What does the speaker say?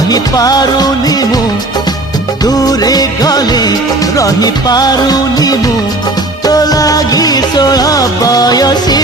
रही पारुनी मु दूरे गले रही पारुनी मु तो लागी 16 बयसी